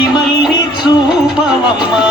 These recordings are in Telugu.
మహిమల్ని చూపవమ్మా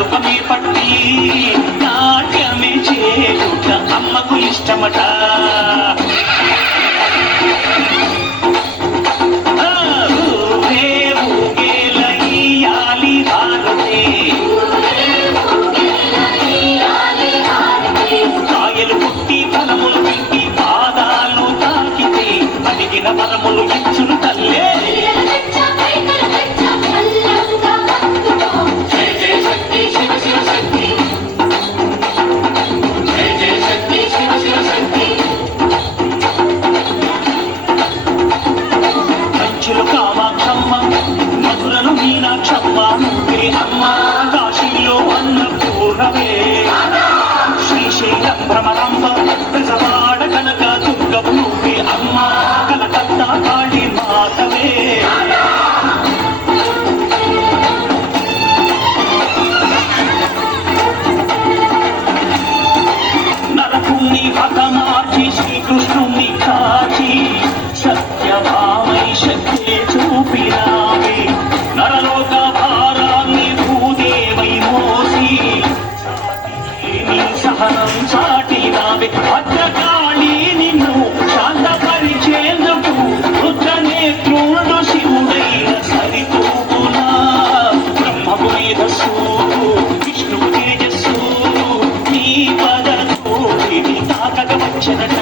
రూపమే పట్టి నాట్యమే చేయుట అమ్మకు ఇష్టమట కాయలు పుట్టి ఫలములు పెట్టి పాదాలు తాకితే అడిగిన వరములు ఇచ్చును తల్లే కామాక్షమ్మ మధురను మీనాక్షమ్మ అమ్మ కాశీలో అన్నపూర్ణమే శ్రీశైలం భ్రమరాంబ ప్రజవాడ కనక దుర్గపు నువ్వే అమ్మ కలకత్తా కాళీ మాతవే నరకుణ్ణి హతమార్చి శ్రీకృష్ణుణ్ణి కాచి సత్యభామై శక్తి చూపినావే నరలోక భారాన్ని భూదేవై మోసి సహనం చాటినావే భద్రకాళి నిన్ను శాంతపరిచేందుకు రుద్రనేత్రుడు శివుడైన సరితూగునా బ్రహ్మకు మేధస్సు విష్ణువు తేజస్సు నీ పదతోటిని తాకక వచ్చనట